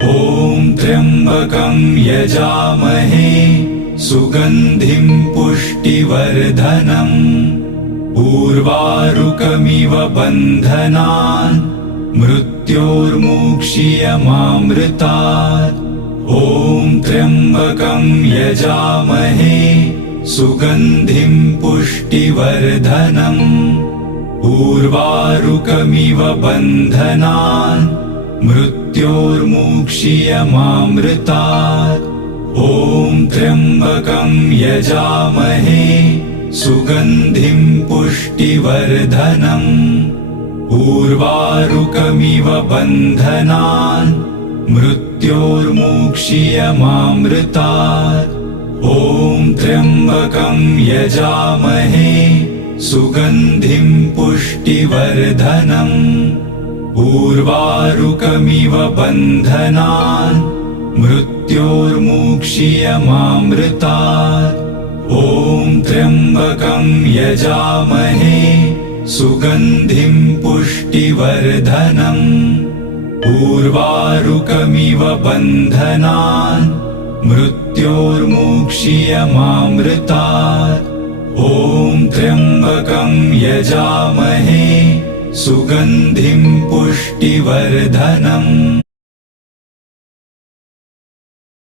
ॐ त्र्यम्बकं यजामहे सुगन्धिं पुष्टिवर्धनम् उर्वारुकमिव बन्धनान् मृत्योर्मुक्षीयमामृतात्। ॐ त्र्यम्बकं यजामहे सुगन्धिं पुष्टिवर्धनम् उर्वारुकमिव बन्धनान् मृत्योर्मुक्षीयमामृतात्। ॐ त्र्यम्बकं यजामहे सुगन्धिं पुष्टिवर्धनम् उर्वारुकमिव बन्धनान् मृत्योर्मुक्षीयमामृतात्। ॐ त्र्यम्बकं यजामहे सुगन्धिं पुष्टिवर्धनम् उर्वारुकमिव बन्धनान् मृत्योर्मुक्षीयमामृतात्। ॐ त्र्यम्बकं यजामहे सुगन्धिं पुष्टिवर्धनम् उर्वारुकमिव बन्धनान् मृत्योर्मुक्षीयमामृतात्। ॐ त्र्यम्बकं यजामहे सुगन्धिं पुष्टिवर्धनम्